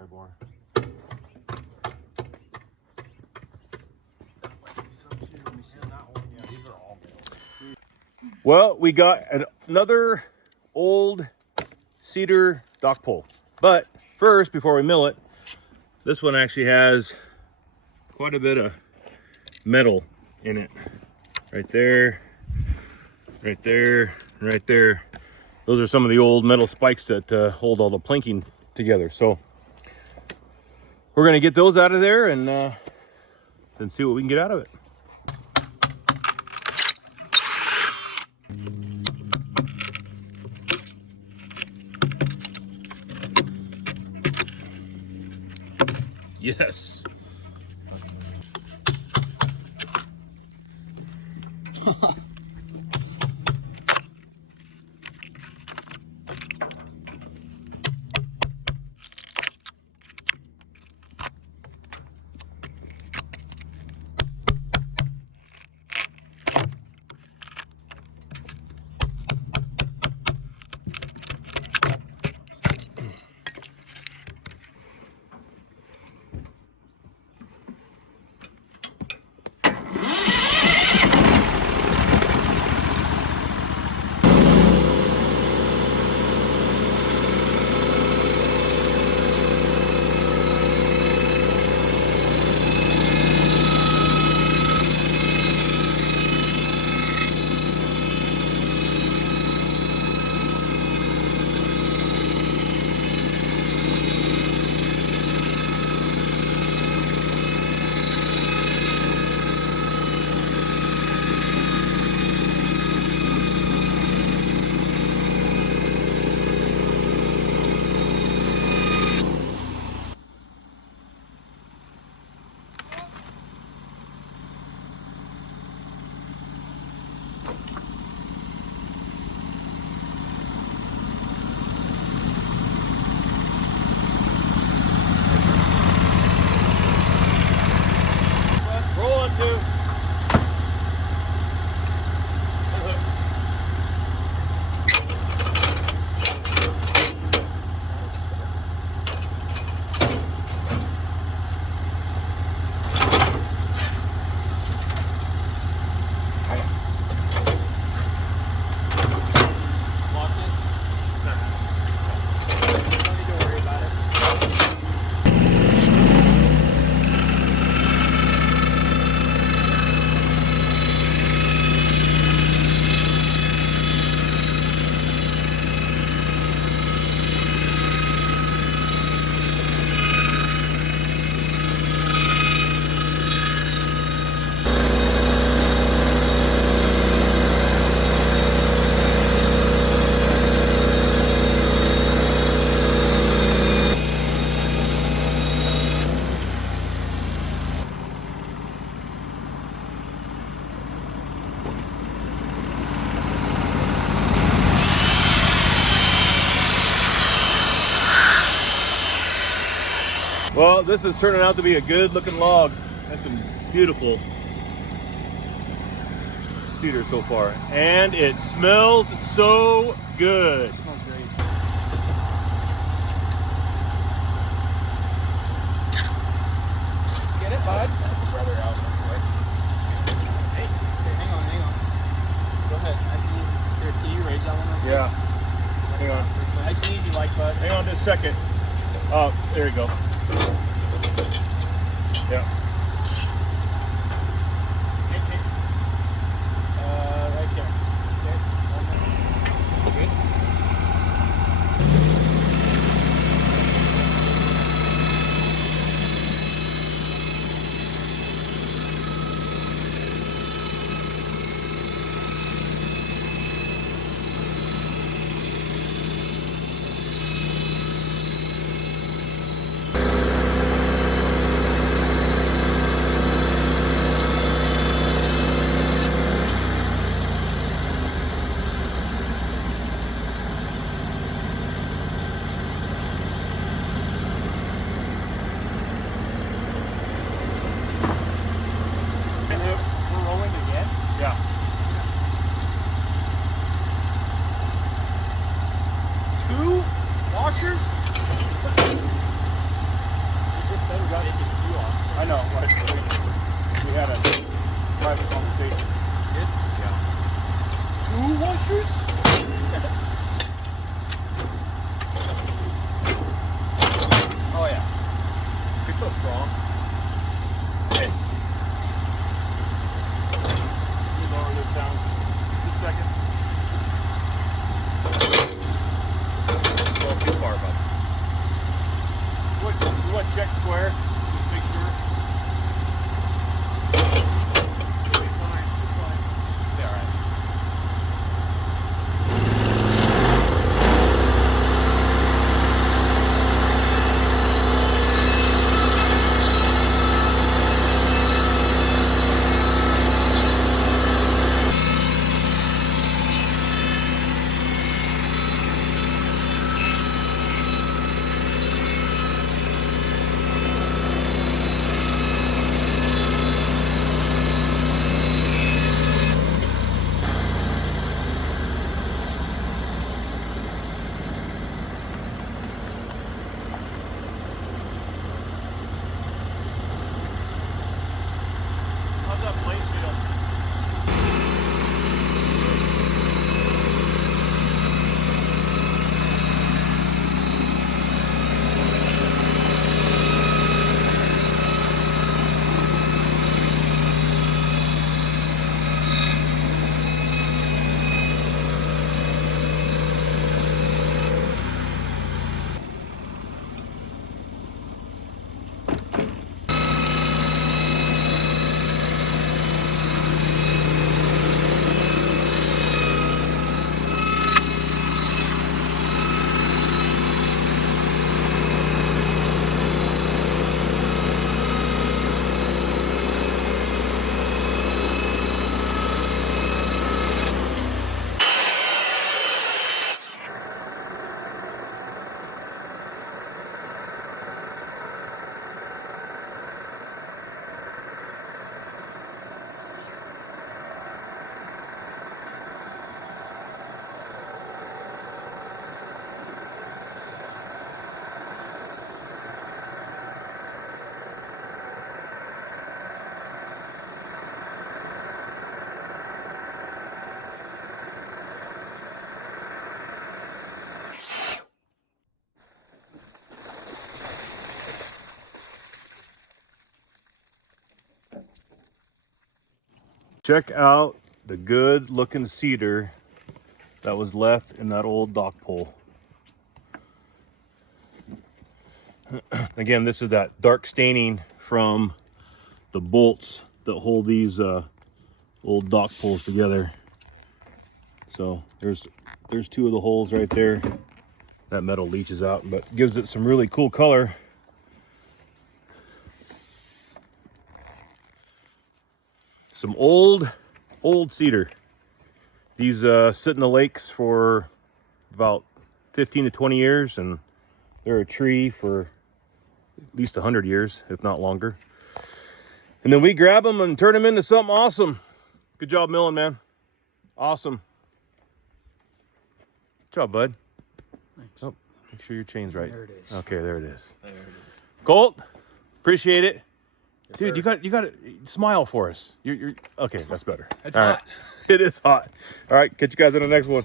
try more. Well, we got another old cedar dock pole. But first, before we mill it, this one actually has quite a bit of metal in it. Right there, right there, right there. Those are some of the old metal spikes that hold all the planking together. So we're gonna get those out of there and then see what we can get out of it. Yes. Well, this is turning out to be a good looking log. That's some beautiful cedar so far. And it smells so good. It smells great. Get it, bud? Brother out. Hey, hang on. Go ahead. Can you raise that one up? Yeah. Hang on. Nice and easy, like, bud. Hang on just a second. Oh, there you go. Yeah. Right there. Okay. check out the good looking cedar that was left in that old dock pole. Again, this is that dark staining from the bolts that hold these old dock poles together. So there's two of the holes right there. That metal leaches out, but gives it some really cool color. Some old cedar. These sit in the lakes for about 15 to 20 years, and they're a tree for at least 100 years, if not longer. And then we grab them and turn them into something awesome. Good job milling, man. Awesome. Good job, bud. Thanks. Oh, make sure your chain's right. There it is. Okay, there it is. There it is. Colt, appreciate it. Yes, Dude, sir. you got to smile for us. You're okay. That's better. It's All hot. right. It is hot. All right, catch you guys in the next one.